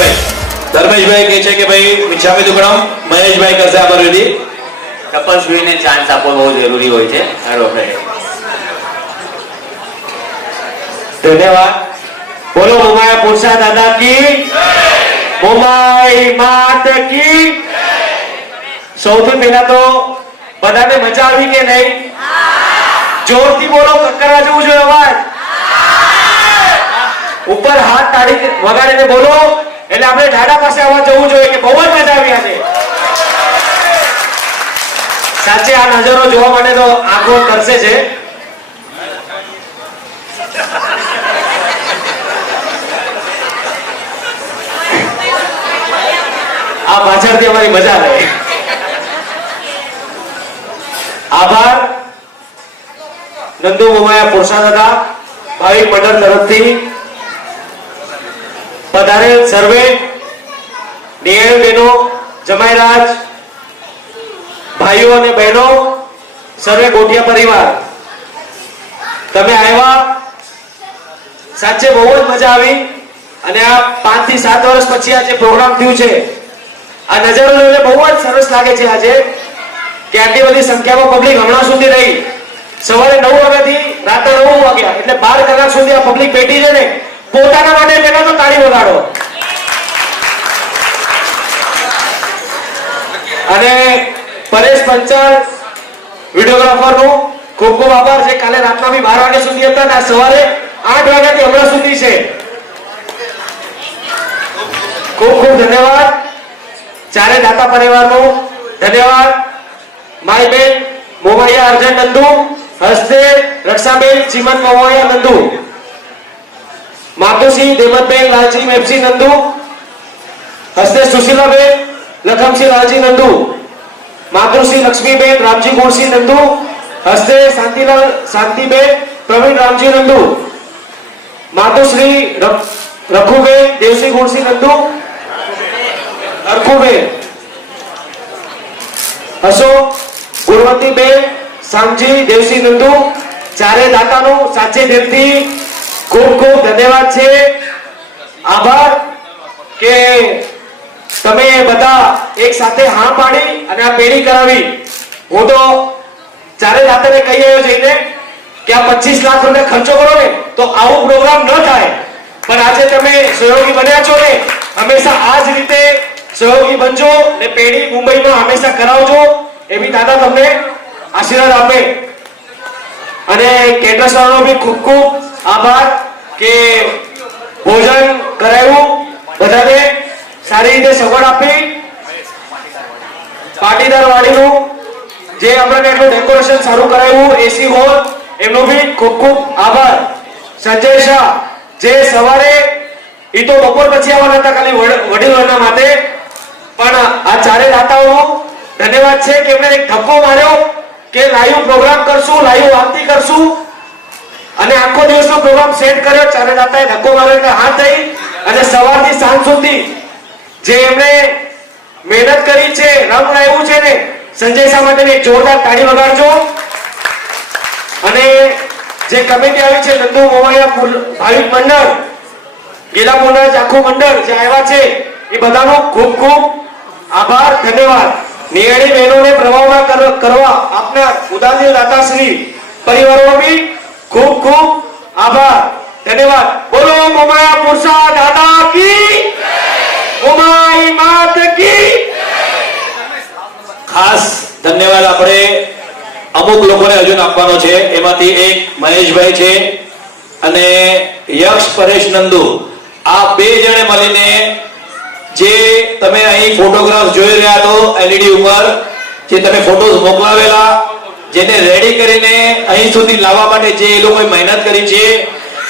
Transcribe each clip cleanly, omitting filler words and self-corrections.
ભાઈ ધર્મેશભાઈ કહે છે કે ભાઈ મિચ્છામી દુક્કડમ મહેશભાઈ કરશે આ બરોડી તપસ્વીને ચાન્સ આપવો બહુ જરૂરી હોય છે. ધન્યવાદ. બોલો મોમાયા પુરસા દાદા કી મોમાઈ માત કી. સૌથી પહેલા તો બધાને મજા આવી કે નહીં? જોરથી બોલો, કક્કરા જેવું જોઈએ અવાજ. ઉપર હાથ તાળી વગાડીને બોલો એટલે આપણે ઢાડા પાસે અવાજ જવું જોઈએ કે બહુ જ મજા આવી આજે. સાચે આ નજારો જોવા માટે તો આંખો તરસે છે. આ પાછળથી અમારી મજા આવે. આભાર નંદુ મોમાયા પુરસા દાદા ભાવિક મંડળ તરફથી પધારે સર્વે નિયમ બહેનો, જમાઈરાજ ભાઈઓ અને બહેનો, સર્વે ગોઠિયા પરિવાર, તમે આવ્યા, સાચે બહુ જ મજા આવી. અને આ 5 થી 7 વર્ષ પછી આ જે પ્રોગ્રામ થયું છે, આ નજારો જોઈને બહુ જ સરસ લાગે છે આજે કે આટલી બધી સંખ્યામાં પબ્લિક હમણાં સુધી રહી. સવારે 9 વાગ્યાથી રાતે 9 વાગ્યા એટલે 12 કલાક સુધી આ પબ્લિક બેઠી છે ને, પોતાના માટે પહેલા તો તાળી વગાડો. અને પરેશ પંચાલ વિડીયોગ્રાફરનો ખૂબ ખૂબ આભાર છે. કાલે રાતના બી 12 વાગ્યા સુધી હતા અને સવારે 8 વાગ્યાથી હમણાં સુધી છે. ખૂબ ખૂબ ધન્યવાદ. ચારે દાતા પરિવારનો ધન્યવાદ. માય બેન મોમાયા અર્જન નંદુ, હસ્તે રક્ષાબેન ચીમન મોમાયા નંદુ, માતુશ્રી દેવતબેન લાલજી મેપસી નંદુ, હસ્તે સુશીલાબેન લખમસિંહ લાલજી નંદુ, માતુશ્રી લક્ષ્મીબેન રામજી ગુણસિંહ નંદુ, હસ્તે શાંતિબેન પ્રવીણ રામજી નંદુ, માતુશ્રી રખુબેન દેવસિંહ ગુણસિંહ નંદુ, અરખુબેન અશોક ગુણવંતીબેન શામજી દેવસિંહ નંદુ. ચારે દાતાનો સાચે દિલથી ખૂબ ખૂબ ધન્યવાદ છે. આભાર કે તમે બધા એક સાથે હા પાડી અને આ પેઢી કરાવી. હું તો ચારે દાતાને કહી આવ્યો જઈને કે આ 25 લાખ રૂપિયા ખર્ચો કરો ને તો આવું પ્રોગ્રામ ન થાય. પણ આજે તમે સહયોગી બન્યા છો ને, હંમેશા આ જ રીતે સહયોગી બનજો ને પેઢી મુંબઈમાં હંમેશા કરાવજો એવી દાદા તમને આશીર્વાદ આપે. અને કેટરર્સનો બી ખૂબ ખૂબ આભાર કે ભોજન કરાવ્યું, બધાને સારી રીતે સગવડ આપી. પાટીદાર વાડીનું જે આપણે એટલું ડેકોરેશન સારું કરાવ્યું, એસી હોલ, એમનો બી ખૂબ ખૂબ આભાર. સંજય શાહ જે સવારે એ તો બપોર પછી આવવાના હતા ખાલી વડીલોના માટે, પણ આ ચારે દાતાઓનો ધન્યવાદ છે કે એમણે એક ધક્કો માર્યો કે લાઈવ પ્રોગ્રામ કરશું, લાઈવ આરતી કરશું અને આખો દિવસનો પ્રોગ્રામ સેટ કર્યો. ચારે દાતાએ ધક્કો માર્યો એટલે હાથ થઈ અને સવારથી સાંજ સુધી જે એમણે મહેનત કરી છે, રંગ લાવ્યું છે ને, સંજય શાહ માટે એક જોરદાર તાળી વગાડજો. અને જે કમિટી આવી છે નંદુ મોમાયા ભાવિક મંડળ, ગીલાપુરના આખું મંડળ જે આવ્યા છે એ બધાનો ખૂબ ખૂબ આભાર, ધન્યવાદ. નિયણી બહેનોને પ્રવાહમાં કરવા આપનાર ઉદાસીન દાતાશ્રી પરિવારો બી ખૂબ ખૂબ આભાર, ધન્યવાદ. બોલો મોમાયા પુરસા દાદા કી, મોમાઈ માત કી. ખાસ ધન્યવાદ આપણે અમુક લોકોને હજુ આપવાનો છે. એમાંથી એક મહેશભાઈ છે અને યક્ષ પરેશ નંદુ. આ બે જણે મળીને જે તમે અહીં ફોટોગ્રાફ જોઈ રહ્યા તો એલઈડી ઉપર જે તમે ફોટોઝ મોકલાવેલા, જેને રેડી કરીને અહીં સુધી લાવવા માટે જે એ લોકોએ મહેનત કરી છે,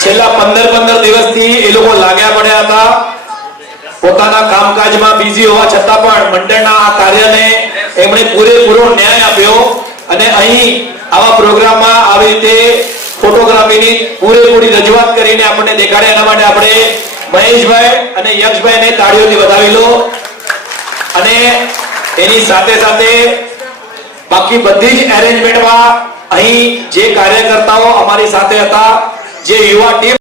છેલ્લા 15 દિવસથી એ લોકો લાગ્યા પડ્યા હતા. પોતાના કામકાજમાં બિઝી હોવા છતાં પણ મંડળના આ કાર્યને એમણે પૂરેપૂરો ન્યાય આપ્યો અને અહીં આવા પ્રોગ્રામમાં આવી રીતે ફોટોગ્રાફીની પૂરેપૂરી રજૂઆત કરીને આપણને દેખાડે. એના માટે આપણે મહેશભાઈ અને યક્ષભાઈને તાળીઓથી વધાવી લો. અને એની સાથે સાથે બાકી બધી જ એરેન્જમેન્ટમાં અહીં જે કાર્યકર્તાઓ અમારી સાથે હતા, જે યુવા ટીમ